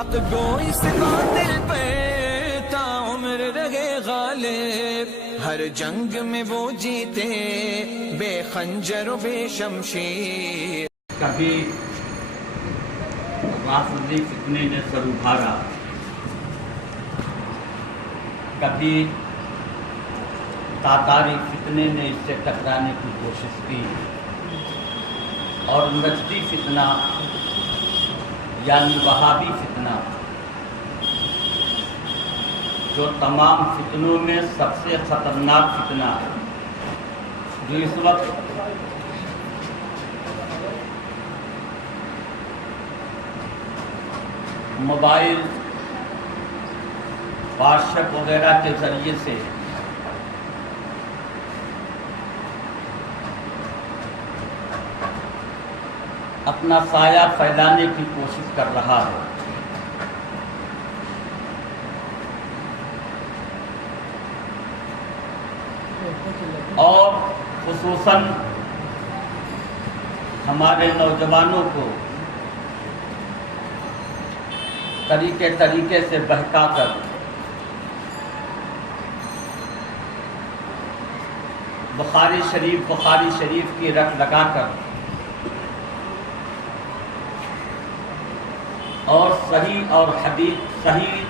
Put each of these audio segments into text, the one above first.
حق گوئی سے باطل پہ تا عمر رہے غالب، ہر جنگ میں وہ جیتے بے خنجر و بے شمشیر۔ کبھی رافضی فتنے نے سر ابھارا، کبھی تاتاری فتنے نے اس سے ٹکرانے کی کوشش کی، اور نجدی فتنہ یعنی وہابی فتنہ جو تمام فتنوں میں سب سے خطرناک فتنہ ہے، جو اس وقت موبائل واٹس ایپ وغیرہ کے ذریعے سے اپنا سایہ پھیلانے کی کوشش کر رہا ہے۔ اور خصوصاً ہمارے نوجوانوں کو طریقے سے بہکا کر بخاری شریف کی رٹ لگا کر اور صحیح اور حدیث، صحیح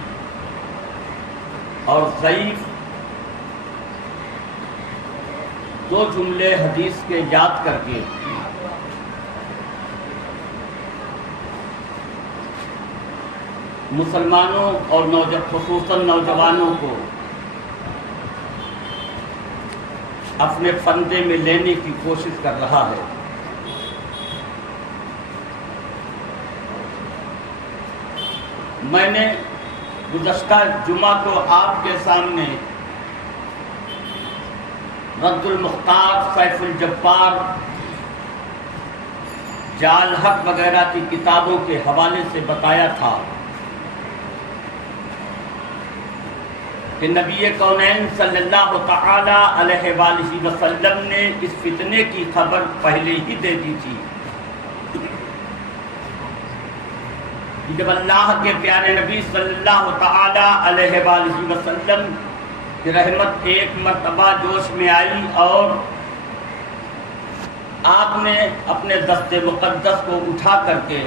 اور ضعیف دو جملے حدیث کے یاد کر کے مسلمانوں اور خصوصاً نوجوانوں کو اپنے فندے میں لینے کی کوشش کر رہا ہے۔ میں نے گزشتہ جمعہ کو آپ کے سامنے رد المختار، سیف الجبار، جال حق وغیرہ کی کتابوں کے حوالے سے بتایا تھا کہ نبی کونین صلی اللہ تعالی علیہ وآلہ وسلم نے اس فتنے کی خبر پہلے ہی دے دی تھی۔ جب اللہ کے پیارے نبی صلی اللہ تعالی علیہ وآلہ وسلم کی رحمت ایک مرتبہ جوش میں آئی اور آپ نے اپنے دست مقدس کو اٹھا کر کے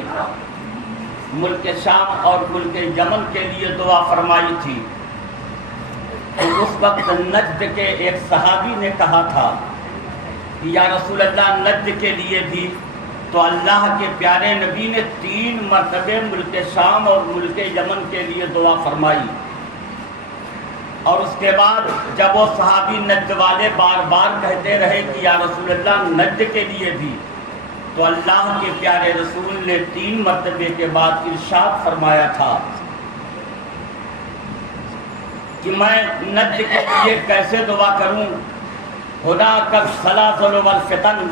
ملک شام اور ملک یمن کے لیے دعا فرمائی تھی، تو اس وقت نجد کے ایک صحابی نے کہا تھا کہ یا رسول اللہ، نجد کے لیے بھی تو اللہ کے پیارے نبی نے 3 مرتبہ ملک شام اور ملک یمن کے لیے دعا فرمائی، اور اس کے بعد جب وہ صحابی نجد والے بار بار کہتے رہے کہ یا رسول اللہ، نجد کے لیے بھی تو اللہ کے پیارے رسول نے 3 مرتبے کے بعد ارشاد فرمایا تھا کہ میں نجد کے لیے کیسے دعا کروں؟ ہناک الزلازل والفتن،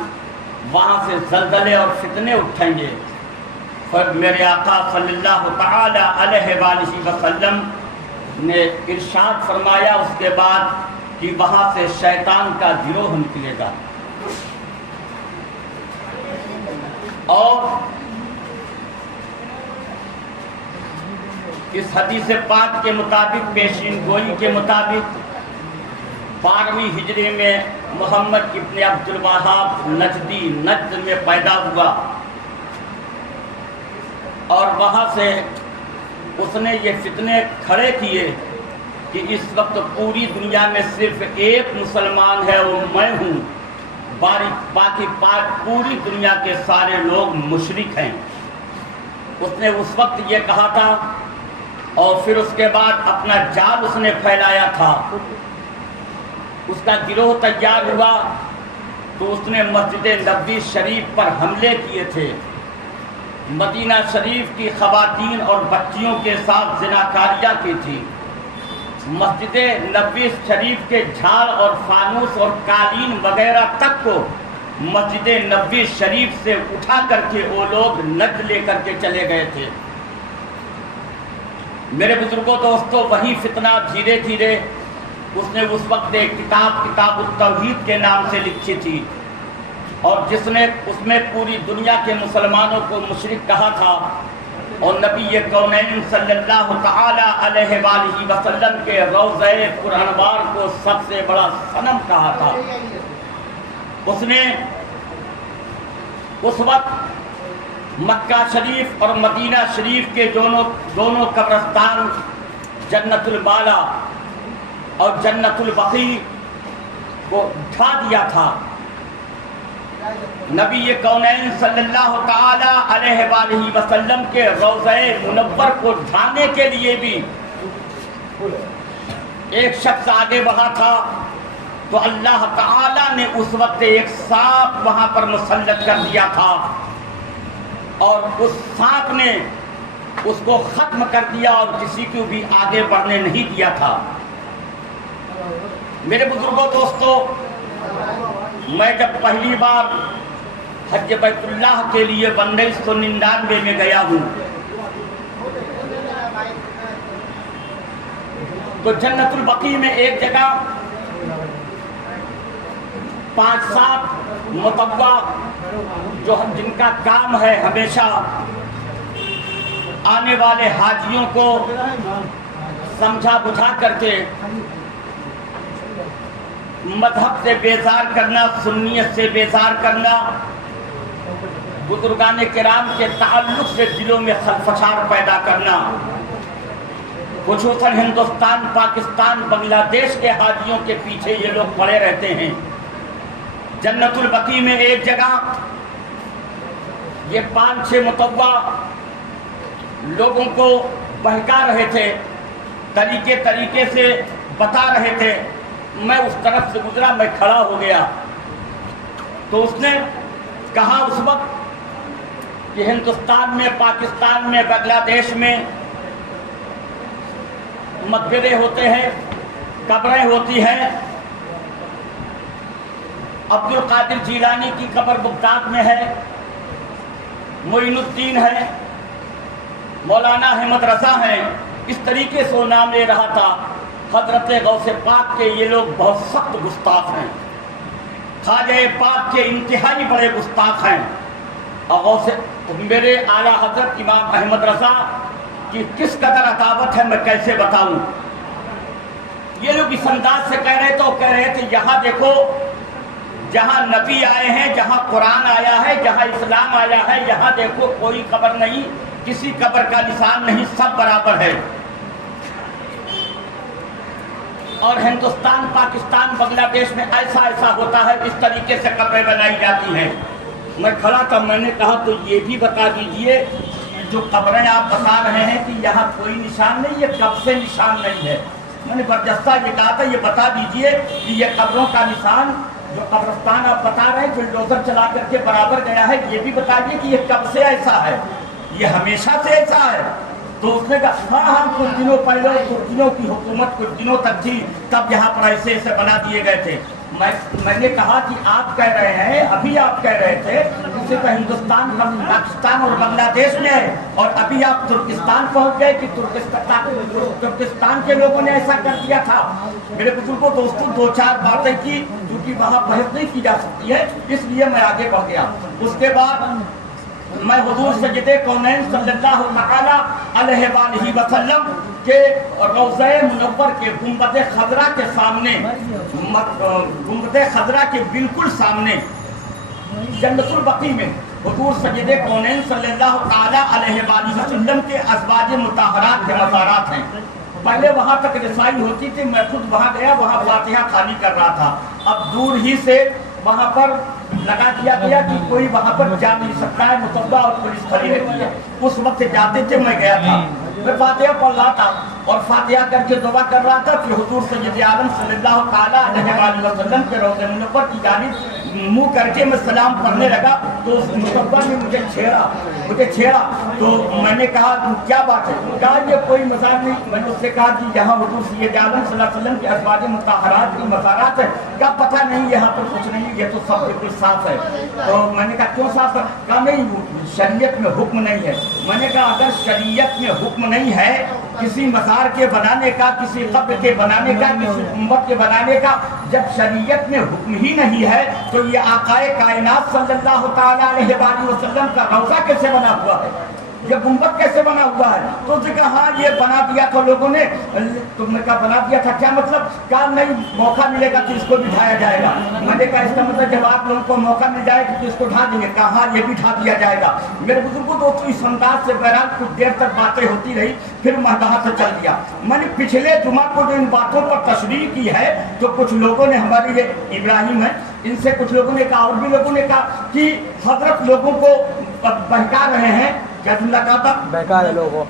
وہاں سے زلزلے اور فتنے اٹھیں گے۔ پھر میرے آقا صلی اللہ تعالی علیہ وآلہ وسلم نے ارشاد فرمایا اس کے بعد کہ وہاں سے شیطان کا گروہ نکلے گا، اور اس حدیث پاک کے مطابق، پیشین گوئی کے مطابق 12ویں ہجری میں محمد ابن عبد الوہاب نجدی نجد میں پیدا ہوا، اور وہاں سے اس نے یہ فتنے کھڑے کیے کہ اس وقت پوری دنیا میں صرف ایک مسلمان ہے، وہ میں ہوں، باقی پوری دنیا کے سارے لوگ مشرک ہیں۔ اس نے اس وقت یہ کہا تھا، اور پھر اس کے بعد اپنا جال اس نے پھیلایا تھا، اس کا گروہ تیار ہوا تو اس نے مسجد نبوی شریف پر حملے کیے تھے، مدینہ شریف کی خواتین اور بچیوں کے ساتھ زناکاریاں کی تھی، مسجد نبوی شریف کے جھاڑ اور فانوس اور قالین وغیرہ تک کو مسجد نبوی شریف سے اٹھا کر کے وہ لوگ نجد لے کر کے چلے گئے تھے۔ میرے بزرگوں دوستوں، وہی فتنہ دھیرے دھیرے اس نے اس وقت ایک کتاب التوحید کے نام سے لکھی تھی، اور اس میں پوری دنیا کے مسلمانوں کو مشرک کہا تھا، اور نبی کونین صلی اللہ تعالی علیہ وآلہ وسلم کے روضہ پرانوار کو سب سے بڑا صنم کہا تھا۔ اس نے اس وقت مکہ شریف اور مدینہ شریف کے دونوں قبرستان جنت البالا اور جنت البقیع کو ڈھا دیا تھا۔ نبی کونین صلی اللہ تعالی علیہ وآلہ وسلم کے روضہ منور کو ڈھانے کے لیے بھی ایک شخص آگے بڑھا تھا، تو اللہ تعالی نے اس وقت ایک سانپ وہاں پر مسلط کر دیا تھا، اور اس سانپ نے اس کو ختم کر دیا اور کسی کو بھی آگے بڑھنے نہیں دیا تھا۔ میرے بزرگوں دوستو، میں جب پہلی بار حج بیت اللہ کے لیے 1999 میں گیا ہوں، تو جنت البقیع میں ایک جگہ 5-7 متوع جن کا کام ہے ہمیشہ آنے والے حاجیوں کو سمجھا بجھا کر کے مذہب سے بیزار کرنا، سنیت سے بیزار کرنا، بزرگان کرام کے تعلق سے دلوں میں خلفشار پیدا کرنا، خصوصاً ہندوستان، پاکستان، بنگلہ دیش کے حاجیوں کے پیچھے یہ لوگ پڑے رہتے ہیں۔ جنت البقیع میں ایک جگہ یہ 5-6 متوع لوگوں کو بہکا رہے تھے، طریقے سے بتا رہے تھے۔ میں اس طرف سے گزرا، میں کھڑا ہو گیا، تو اس نے کہا اس وقت کہ ہندوستان میں، پاکستان میں، بنگلہ دیش میں مقبرے ہوتے ہیں، قبریں ہوتی ہیں۔ عبد القادر جیلانی کی قبر بغداد میں ہے، معین الدین ہے، مولانا احمد رضا ہیں، اس طریقے سے وہ نام لے رہا تھا۔ حضرت غوث پاک کے یہ لوگ بہت سخت گستاخ ہیں، خواجہ پاک کے انتہائی بڑے گستاخ ہیں، اور غوث میرے اعلیٰ حضرت امام احمد رضا کی کس قدر عداوت ہے میں کیسے بتاؤں۔ یہ لوگ اس انداز سے کہہ رہے تھے یہاں دیکھو، جہاں نبی آئے ہیں، جہاں قرآن آیا ہے، جہاں اسلام آیا ہے، یہاں دیکھو کوئی قبر نہیں، کسی قبر کا نشان نہیں، سب برابر ہے۔ اور ہندوستان، پاکستان، بنگلہ دیش میں ایسا ہوتا ہے، اس طریقے سے قبریں بنائی جاتی ہیں۔ میں کھڑا تھا، میں نے کہا تو یہ بھی بتا دیجئے، جو قبریں آپ بتا رہے ہیں کہ یہاں کوئی نشان نہیں، یہ کب سے نشان نہیں ہے۔ میں نے برجستہ یہ کہا تھا، یہ بتا دیجئے کہ یہ قبروں کا نشان جو قبرستان آپ بتا رہے ہیں، جو بلڈوزر چلا کر کے برابر گیا ہے، یہ بھی بتائیے کہ یہ کب سے ایسا ہے، یہ ہمیشہ سے ایسا ہے۔ تو اس نے کہا ہاں کچھ دنوں پہلے، کچھ دنوں کی حکومت کچھ دنوں تک تھی، تب یہاں پر ایسے بنا دیے گئے تھے۔ میں نے کہا کہ آپ کہہ رہے ہیں، ابھی آپ کہہ رہے تھے اسے تو ہندوستان، پاکستان اور بنگلہ دیش میں ہے، اور ابھی آپ ترکستان پہنچ گئے کہ ترکستان کے لوگوں نے ایسا کر دیا تھا۔ میرے بزرگوں دوستوں، 2-4 باتیں کی کیونکہ وہاں بحث نہیں کی جا سکتی ہے، اس لیے میں آگے بڑھ گیا۔ اس کے بعد میں حضور سید کونین صلی اللہ تعالی علیہ وآلہ وسلم کے روضہ منور کے گنبد خضرا کے سامنے، گنبد خضرا کے بالکل سامنے جنت البقیع میں حضور سید کونین صلی اللہ تعالی علیہ وآلہ وسلم کے ازواج مطہرات کے مزارات ہیں۔ پہلے وہاں تک رسائی ہوتی تھی، میں خود وہاں گیا، وہاں فاتحہ خانی کر رہا تھا۔ اب دور ہی سے وہاں پر لگا دیا گیا کہ کوئی وہاں پر جا نہیں سکتا ہے، متوع اور پولیس کھڑی رہتی ہے۔ اس وقت جاتے تھے، میں گیا تھا، میں فاتحہ پڑھ رہا تھا اور فاتحہ کر کے دعا کر رہا تھا کہ حضور سید عالم صلی اللہ تعالیٰ علیہ وآلہ وسلم کے روضہ منور کی جانب منہ کر کے میں سلام پڑھنے لگا، تو اس متوع نے مجھے چھیڑا، تو میں نے کہا کیا بات ہے؟ کہا یہ کوئی مزاق نہیں۔ میں نے اس سے کہا کہ یہاں حضور سید عالم صلی اللہ علیہ وسلم کے ازواج مطہرات کی مزارات ہے۔ کہا پتہ نہیں، یہاں پر کچھ نہیں، یہ تو سب بالکل صاف ہے۔ تو میں نے کہا کیوں صاف ہے؟ کہا نہیں، شریعت میں حکم نہیں ہے۔ میں نے کہا اگر شریعت میں حکم نہیں ہے کسی مزار کے بنانے کا، کسی قبر کے بنانے کا، کسی امت کے بنانے کا، جب شریعت میں حکم ہی نہیں ہے تو یہ آقائے کائنات صلی اللہ تعالیٰ علیہ وآلہ وسلم کا روضہ کیسے بنا ہوا ہے؟ یہ گنبد کیسے بنا ہوا ہے؟ تو اس نے کہا ہاں یہ بنا دیا تھا لوگوں نے. تم نے کہا بنا دیا تھا کیا مطلب؟ کہا نہیں موقع ملے گا تو اس کو بھی ڈھایا جائے گا. میں نے کہا اس کا مطلب جب آپ لوگوں کو موقع مل جائے گا تو اس کو ڈھا دیں گے. کہا ہاں یہ بھی ڈھا دیا جائے گا. میرے بزرگوں دوستوں اس انداز سے بہرحال کچھ دیر تک باتیں ہوتی رہی, پھر میں وہاں سے چل دیا. میں نے پچھلے جمعہ کو جو ان باتوں پر تشریح کی ہے تو کچھ لوگوں نے, ہمارے یہ ابراہیم ہے, ان سے کچھ لوگوں نے کہا اور بھی لوگوں نے کہا کہ حضرت لوگوں کو بہکا رہے ہیں. کیا جملہ کہا تھا؟ بہکا رہے لوگوں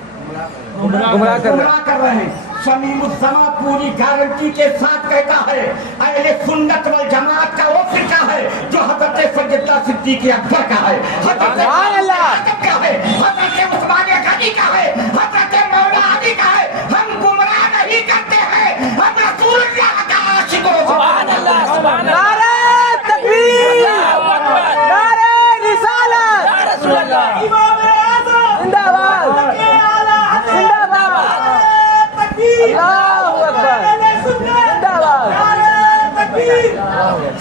گمراہ کر رہے ہیں. شمیم الزما پوری گارنٹی کے ساتھ کہتا ہے اہل سنت والجماعت کا وہ فرقہ ہے جو حضرت سیدنا صدیق اکبر کا ہے, حضرت کا ہے, حضرت عثمان غنی کا ہے, حضرت مولا علی کا ہے. ہم گمراہ نہیں کرتے ہیں, ہم رسول اللہ کا عاشق ہو. سبحان اللہ, سبحان اللہ. نعرہ تکبیر, نعرہ رسالت, یا رسول اللہ, امام اعظم زندہ باد,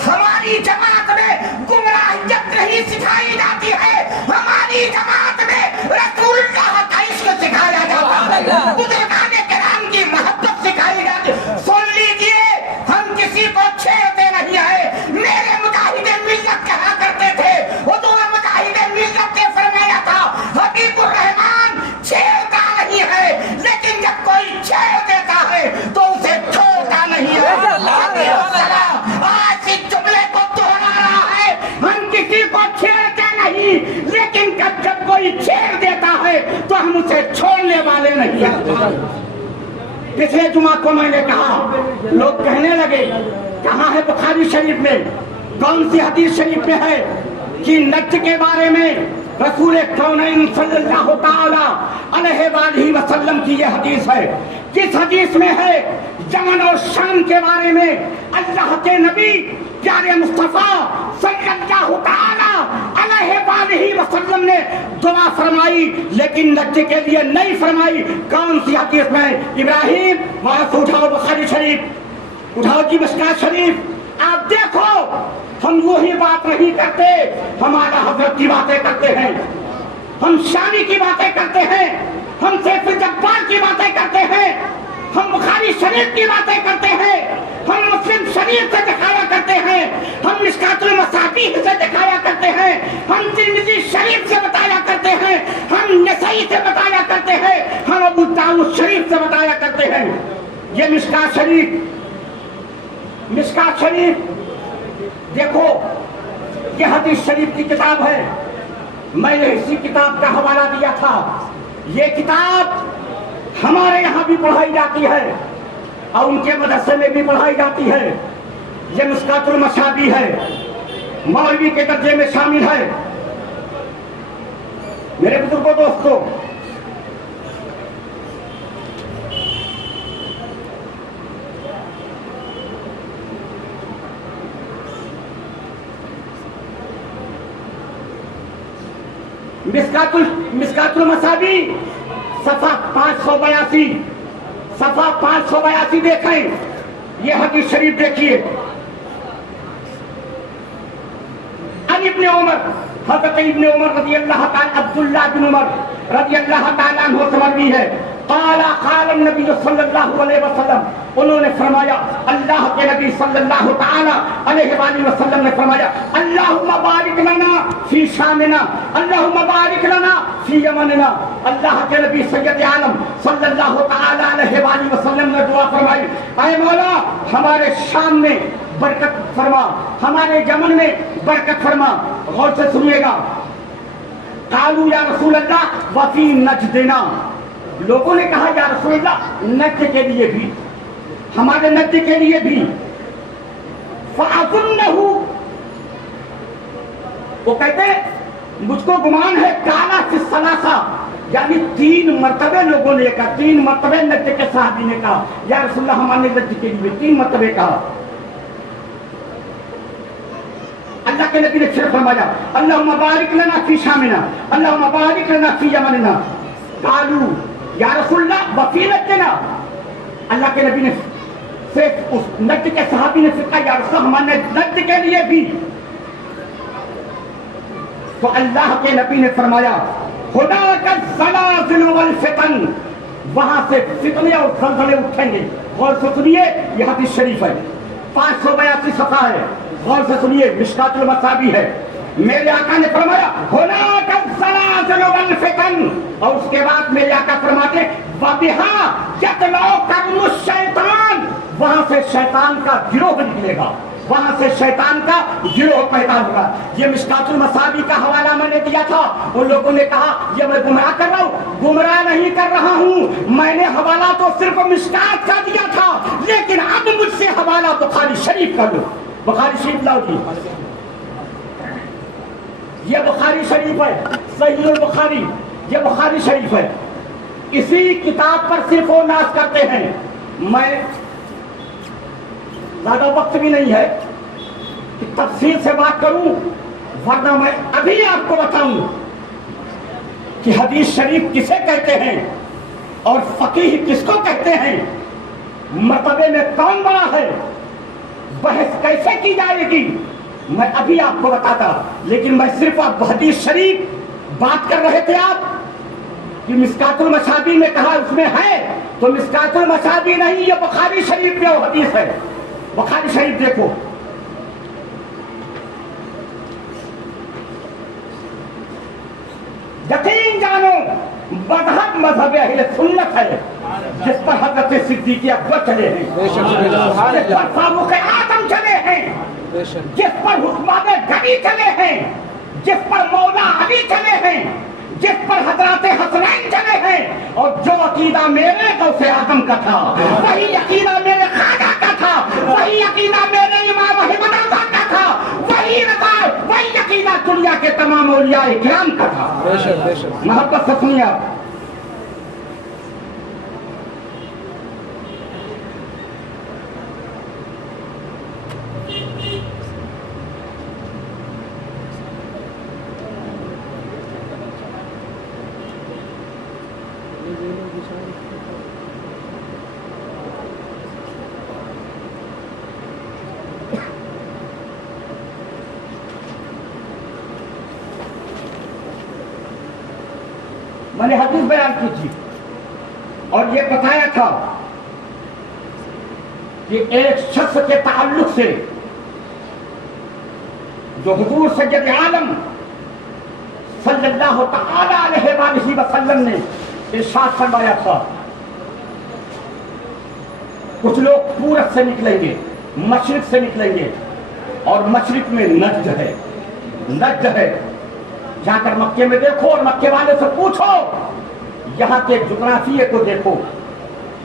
ہماری جماعت میں گمراہیت نہیں سکھائی جاتی ہے, ہماری جماعت میں رسول اللہ کا عشق سکھایا جاتا ہے, بزرگان کرام کی محبت سکھائی جاتی ہے. سن لیجیے ہم کسی کو چھیڑتے نہیں ہیں. میرے مجاہد ملت کہا کرتے تھے, حضور مجاہد ملت نے فرمایا تھا حبیب الرحمان چھیڑتا نہیں ہے لیکن جب کوئی چھیڑ دیتا ہے تو اسے چھوڑتا نہیں ہے. آج اس جملے کو دوہرا رہا ہے, ہم کسی کو چھیڑتے نہیں لیکن جب کوئی چھیڑ دیتا ہے تو ہم اسے چھوڑنے والے نہیں ہیں. پچھلے جمعہ کو میں نے کہا, لوگ کہنے لگے کہاں ہے بخاری شریف میں, کون سی حدیث شریف میں ہے کہ نجد کے بارے میں رسول کونین صلی اللہ تعالی علیہ وآلہ وسلم کی یہ حدیث ہے. کس حدیث میں ہے؟ یمن اور شام کے بارے میں اللہ کے نبی پیارے مصطفیٰ صلی اللہ تعالی علیہ وآلہ وسلم نے دعا فرمائی لیکن نجد کے لیے نہیں فرمائی. کون سی حدیث میں؟ ابراہیم وہاں سے اٹھاؤ بخاری شریف, اٹھاؤ جی مشکات شریف. آپ دیکھو ہم وہی بات نہیں کرتے, ہمارا حضرت کی باتیں کرتے ہیں, ہم شامی کی باتیں کرتے ہیں, ہم سیف جبار کی باتیں کرتے ہیں, ہم بخاری شریف کی باتیں کرتے ہیں, ہم مسلم شریف سے دکھایا کرتے ہیں, ہم مشکات المصابیح سے دکھایا کرتے ہیں, ہم ترمذی شریف سے بتایا کرتے ہیں, ہم نسائی سے بتایا کرتے ہیں, ہم ابو داؤد شریف سے بتایا کرتے ہیں. یہ مشکات شریف, مشکات شریف دیکھو یہ حدیث شریف کی کتاب ہے. میں نے اسی کتاب کا حوالہ دیا تھا. یہ کتاب ہمارے یہاں بھی پڑھائی جاتی ہے اور ان کے مدرسے میں بھی پڑھائی جاتی ہے. یہ مشکات المصابیح ہے, مولوی کے درجے میں شامل ہے. میرے بزرگوں دوستوں, مشکات المصابیح صفحہ 582, صفحہ 582 دیکھیں. یہ حدیث شریف دیکھیے. عن ابن عمر, حضرت ابن عمر رضی اللہ تعالی, عبداللہ بن عمر رضی اللہ تعالیٰ عنہ سے مروی ہے, قال قال النبی صلی اللہ علیہ وسلم, انہوں نے فرمایا, اللہ کے نبی صلی اللہ تعالی علیہ وآلہ وسلم نے فرمایا, اللہم بارک لنا فی شامنا, اللہم بارک لنا فی یمننا. اللہ کے نبی سید عالم صلی اللہ تعالی علیہ وآلہ وسلم نے دعا فرمائی, اے مولا ہمارے شام میں برکت فرما, ہمارے یمن میں برکت فرما. غور سے سنیے گا. قالوا یا رسول اللہ وفی نجدنا, لوگوں نے کہا یا رسول اللہ نجد کے لیے بھی, ہمارے نجد کے لیے بھی. فَأَظُنَّهُ, وہ کہتے ہیں مجھ کو گمان ہے, کالا فی الثلاثہ, یعنی 3 مرتبہ لوگوں نے کہا, 3 مرتبہ نجد کے صحابی نے کہا یا رسول اللہ ہمارے نجد کے لیے 3 مرتبہ کہا. اللہ کے نبی نے پھر فرمایا, اللہم بارک لنا فی شامنا, اللہم بارک لنا فی یمننا. قالوا یا رسول اللہ وفی نجدنا, اللہ کے نبی نے صرف اس نجد کے صحابی نے کہا یا رسول اللہ ہمارے نجد کے لیے بھی. تو اللہ کے نبی نے فرمایا هناك الزلازل والفتن، وہاں سے فتنے اور زلزلے اٹھیں گے. غور سے سنیے، یہ حدیث شریف ہے، 582 صفحہ ہے. غور سے سنیے، مشکات المصابیح ہے. میرے آقا نے فرمایا هناك الزلازل والفتن، اور اس کے بعد میرے آقا فرماتے وَبِهَا يَطْلَعُ قَرْنُ الشَّيْطَانِ، وہاں سے شیطان کا گروہ نکلے گا، وہاں سے شیطان کا گروہ پیدا ہوگا. یہ مشکات المصابیح کا حوالہ میں نے دیا تھا. ان لوگوں نے کہا یہ میں گمراہ کر رہا ہوں. گمراہ نہیں کر رہا ہوں، میں نے حوالہ تو صرف مشکات کا دیا تھا، لیکن اب مجھ سے حوالہ بخاری شریف کا لو. بخاری شریف لاؤ جی، یہ بخاری شریف ہے، صحیح البخاری، یہ بخاری شریف ہے. اسی کتاب پر صرف وہ ناز کرتے ہیں. میں زیادہ وقت بھی نہیں ہے کہ تفصیل سے بات کروں، ورنہ میں ابھی آپ کو بتاؤں کہ حدیث شریف کسے کہتے ہیں اور فقیہ کس کو کہتے ہیں، مرتبے میں کون بڑا ہے، بحث کیسے کی جائے گی، میں ابھی آپ کو بتاتا. لیکن میں صرف آپ حدیث شریف بات کر رہے تھے آپ کہ مشکات المصابیح میں کہا اس میں ہے، تو مشکات المصابیح نہیں، یہ بخاری شریف میں وہ حدیث ہے. بخاری شریف دیکھو، یقین جانو مذہب مذہب اہل سنت ہے، جس پر حضرت صدیق اکبر چلے ہیں، جس پر فاروق اعظم چلے ہیں، جس پر عثمان غنی چلے ہیں، جس پر مولا علی چلے ہیں، جس پر حضرات حسنین چلے ہیں. اور جو عقیدہ میرے غوث اعظم کا تھا، وہی عقیدہ میرے خواجہ کا تھا، وہی عقیدہ میرے امام احمد رضا کا تھا، وہی عقیدہ دنیا کے تمام اولیاء کرام کا تھا. محبت سے سنیے آپ، میں نے حدیث بیان کی تھی اور یہ بتایا تھا کہ ایک شخص کے تعلق سے جو حضور سید عالم صلی اللہ تعالی علیہ وآلہ وسلم نے ارشاد فرمایا تھا، کچھ لوگ پورب سے نکلیں گے، مشرق سے نکلیں گے، اور مشرق میں نجد ہے، نجد ہے. جا کر مکے میں دیکھو اور مکے والے سے پوچھو، یہاں کے جغرافیے کو دیکھو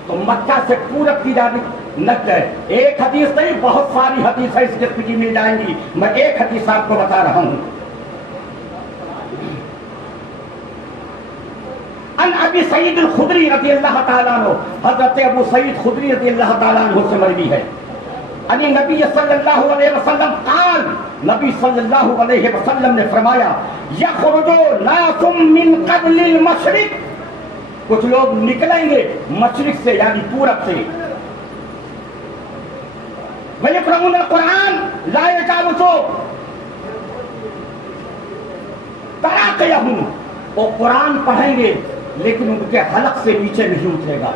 تو مکہ سے پورب کی جانب نجد ہے. ایک حدیث نہیں، بہت ساری حدیث ہے اس قسم کی مل جائیں گی. میں ایک حدیث آپ کو بتا رہا ہوں. ان ابی سعید الخدری رضی اللہ تعالیٰ عنہ، حضرت ابو سعید خدری رضی اللہ تعالیٰ عنہ سے مروی ہے، علی نبی صلی اللہ علیہ وسلم قال، نبی صلی اللہ علیہ وسلم نے فرمایا یخرج ناس من قبل المشرق، کچھ لوگ نکلیں گے مشرق سے یعنی پورب سے، وَيَقْرَؤُونَ الْقُرْآنَ لَا يَجَاوِزُ تَرَاقِيَهُمْ، وہ قرآن پڑھیں گے لیکن ان کے حلق سے نیچے نہیں اترے گا.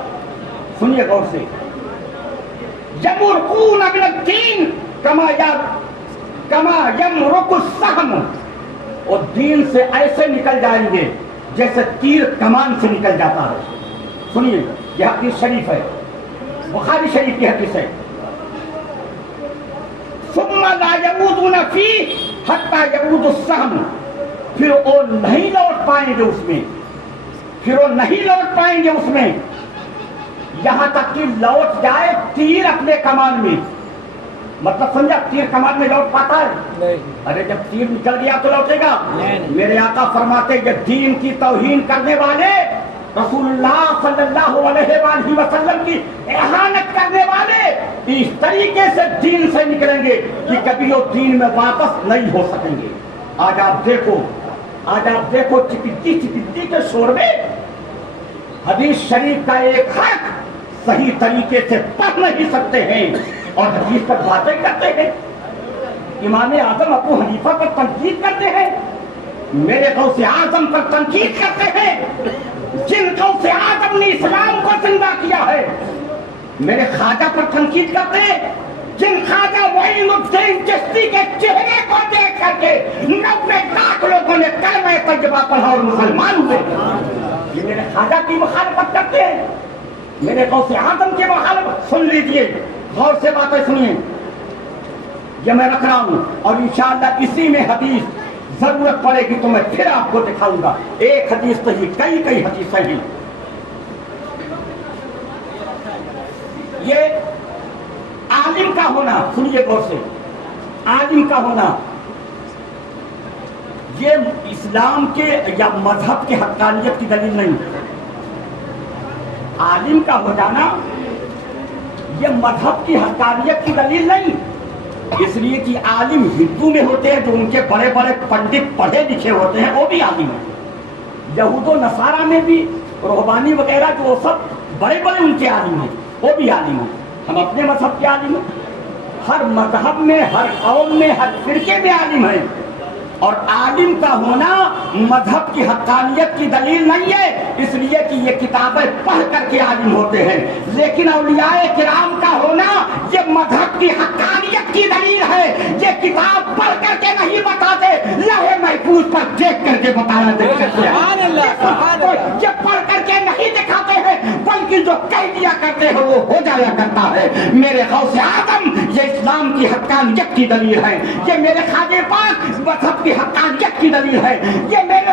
سنیے غور سے، یمرقون من الدین کما یمرق السہم، اور دین سے ایسے نکل جائیں گے جیسے تیر کمان سے نکل جاتا ہے. سنیے، یہ حدیث شریف ہے، بخاری شریف کی حدیث ہے. ثم لا یموتون فیہ حتی یموت السہم، پھر وہ نہیں لوٹ پائیں گے اس میں، پھر وہ نہیں لوٹ پائیں گے اس میں یہاں تک کہ لوٹ جائے تیر اپنے کمان میں. مطلب سمجھا، تیر کمان میں لوٹ پاتا ہے نہیں. ارے جب تیر نکل گیا تو لوٹے گا؟ میرے آقا فرماتے کہ دین کی توہین کرنے والے، رسول اللہ صلی اللہ علیہ وآلہ وسلم کی اہانت کرنے والے اس طریقے سے دین سے نکلیں گے کہ کبھی وہ دین میں واپس نہیں ہو سکیں گے. آج آپ دیکھو چپٹی کے شور میں حدیث شریف کا ایک حرف صحیح طریقے سے پڑھ نہیں سکتے ہیں اور حدیث پر باتیں کرتے ہیں. امام اعظم ابو حنیفہ پر تنقید کرتے ہیں. میرے غوث اعظم پر تنقید کرتے ہیں جن غوث اعظم نے اسلام کو زندہ کیا ہے. میرے خواجہ پر تنقید کرتے ہیں جن خواجہ معین الدین چشتی کے چہرے کو دیکھ کر کے 90 لاکھ لوگوں نے کلمہ طیبہ پڑھا اور مسلمان ہوئے. یہ میرے خواجہ کی مخالفت کرتے ہیں, میرے غوث اعظم کی مخالفت. سن لیجئے, غور سے باتیں سنیے, یہ میں رکھ رہا ہوں اور انشاءاللہ اسی میں حدیث ضرورت پڑے گی تو میں پھر آپ کو دکھاؤں گا. ایک حدیث تو یہ کئی حدیثیں ہیں. یہ عالم کا ہونا, سنیے غور سے, عالم کا ہونا یہ اسلام کے یا مذہب کے حقانیت کی دلیل نہیں. عالم کا ہو جانا یہ مذہب کی حقانیت کی دلیل نہیں. اس لیے کہ عالم ہندو میں ہوتے ہیں جو ان کے بڑے بڑے پنڈت پڑھے لکھے ہوتے ہیں, وہ بھی عالم ہیں. یہود و نصارہ میں بھی رہبانی وغیرہ جو سب بڑے بڑے ان کے عالم ہیں, وہ بھی عالم ہیں. ہم اپنے مذہب کے عالم ہیں. ہر مذہب میں, ہر قوم میں, ہر فرقے میں عالم ہیں. اور عالم کا ہونا مذہب کی حقانیت کی دلیل نہیں ہے, اس لیے کہ یہ کتابیں پڑھ کر کے عالم ہوتے ہیں. لیکن اولیاء کرام کا ہونا یہ مذہب کی حقانیت کی دلیل ہے. یہ کتاب پڑھ کر کے نہیں بتاتے, لوح محفوظ پر دیکھ کر کے بتانا دیکھتے ہیں. یہ پڑھ کر کے نہیں دکھاتے ہیں بلکہ جو کہہ دیا کرتے ہیں وہ ہو جایا کرتا ہے. میرے غوث اعظم یہ اسلام کی حقانیت کی دلیل ہے. یہ میرے خواجہ پاک مذہب کی حقانیت کی دلیل ہے. یہ میرے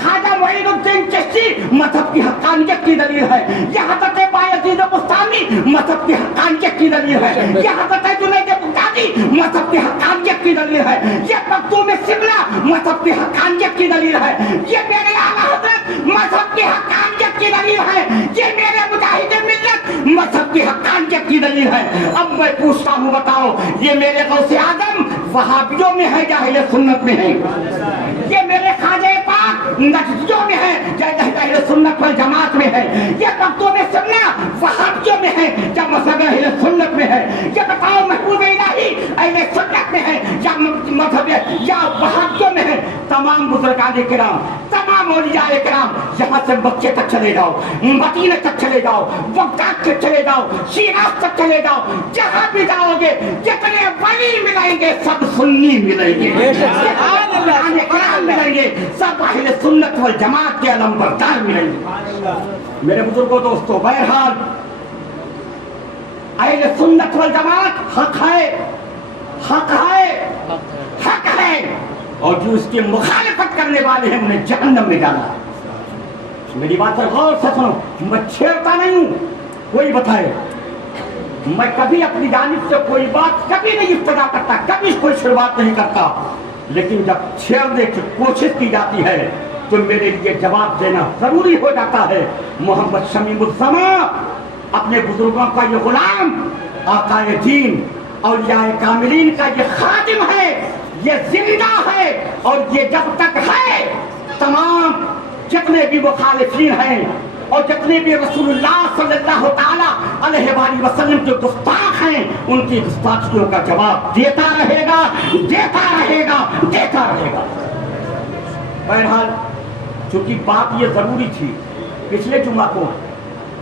خواجہ معین الدین چشتی مذہب کی حقانیت کی دلیل ہے. یہ حضرت بایزید بستانی مذہب کی حقانیت کی دلیل ہے. یہ حضرت جنید بغدادی مذہب کی حقانیت کی دلیل ہے. یہ مکتوم سملہ مذہب کی حقانیت کی دلیل ہے. یہ میرے اعلیٰ حضرت مذہب کی حقانیت کی دلیل ہے. یہ میرے مجاہد ملت مذہب کی حقانیت کی دلیل ہے. اب میں پوچھتا ہوں, بتاؤ یہ میرے غوث اعظم وہابیوں میں ہے یا اہل سنت میں ہے؟ یہ میرے خواجہ پاک نجدیوں میں ہے یا اہل سنت والجماعت میں ہے؟ یہ مکتوم سملہ وہابیوں میں ہے یا مذہب اہل سنت میں ہے؟ یہ بتاؤ محبوب الہی اہل سنت میں ہے یا مذہب یا وہابیوں میں ہے؟ تمام بزرگان کرام, تمام اولیاء کرام, یہاں سے مکے تک چلے جاؤ, مدینے تک چلے جاؤ, بغداد تک چلے جاؤ, شیراز تک چلے جاؤ, جہاں بھی جاؤ گے جتنے ولی ملیں گے سب سنی ملیں گے, ملیں گے سب اہل سنت والجماعت کے علمبردار ملیں گے. میرے بزرگوں دوستو, بہرحال اہل سنت والجماعت حق ہے, حق ہے, حق ہے, اور جو اس کی مخالفت کرنے والے ہیں انہیں جہنم میں ڈالا. میری بات پر غور سے سنو, میں چھیڑتا نہیں ہوں, کوئی بتائے, میں کبھی اپنی جانب سے کوئی بات کبھی نہیں ابتدا کرتا, کبھی کوئی شروعات نہیں کرتا, لیکن جب چھیڑنے کی کوشش کی جاتی ہے تو میرے لیے جواب دینا ضروری ہو جاتا ہے. محمد شمیم الزمان اپنے بزرگوں کا یہ غلام, آقا دین, اولیاء کاملین کا یہ خادم ہے, یہ زندہ ہے, اور یہ جب تک ہے تمام جتنے بھی مخالفین ہیں اور جتنے بھی رسول اللہ صلی اللہ تعالیٰ علیہ وآلہ وسلم کے گستاخ ہیں ان کی گستاخیوں کا جواب دیتا رہے گا, دیتا رہے گا, دیتا رہے گا. بہرحال چونکہ بات یہ ضروری تھی, پچھلے جمعہ کو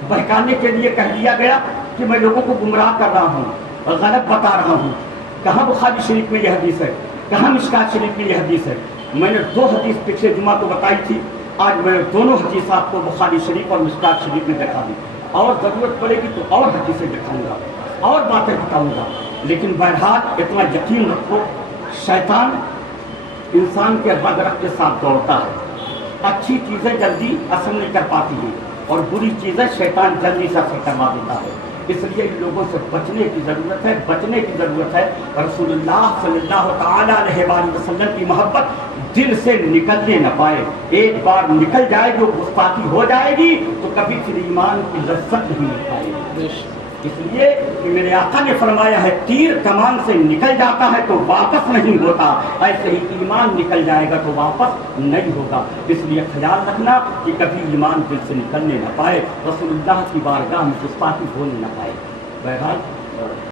بہکانے کے لیے کہہ دیا گیا کہ میں لوگوں کو گمراہ کر رہا ہوں, غلط بتا رہا ہوں. کہاں بخاری شریف میں یہ حدیث ہے, کہاں مشکات شریف میں یہ حدیث ہے؟ میں نے 2 حدیث پچھلے جمعہ کو بتائی تھی, آج میں دونوں حدیث آپ کو بخاری شریف اور مشکات شریف میں دکھا دوں, اور ضرورت پڑے گی تو اور حدیثیں دکھاؤں گا, اور باتیں بتاؤں گا. لیکن بہرحال اتنا یقین رکھو, شیطان انسان کے رگ رگ کے ساتھ دوڑتا ہے. اچھی چیزیں جلدی اثر نہیں کر پاتی ہیں اور بری چیزیں شیطان جلدی سے اثر کروا دیتا ہے. اس لیے ان لوگوں سے بچنے کی ضرورت ہے, بچنے کی ضرورت ہے. رسول اللہ صلی اللہ تعالیٰ علیہ وآلہ وسلم کی محبت دل سے نکلنے نہ پائے. ایک بار نکل جائے جو گستاخی ہو جائے گی تو کبھی پھر ایمان کی لذت نہیں مل پائے گی. اس لیے کہ میرے آقا نے فرمایا ہے تیر کمان سے نکل جاتا ہے تو واپس نہیں ہوتا, ایسے ہی ایمان نکل جائے گا تو واپس نہیں ہوگا. اس لیے خیال رکھنا کہ کبھی ایمان دل سے نکلنے نہ پائے, رسول اللہ کی بارگاہ میں گستاخی ہونے نہ پائے. بہرحال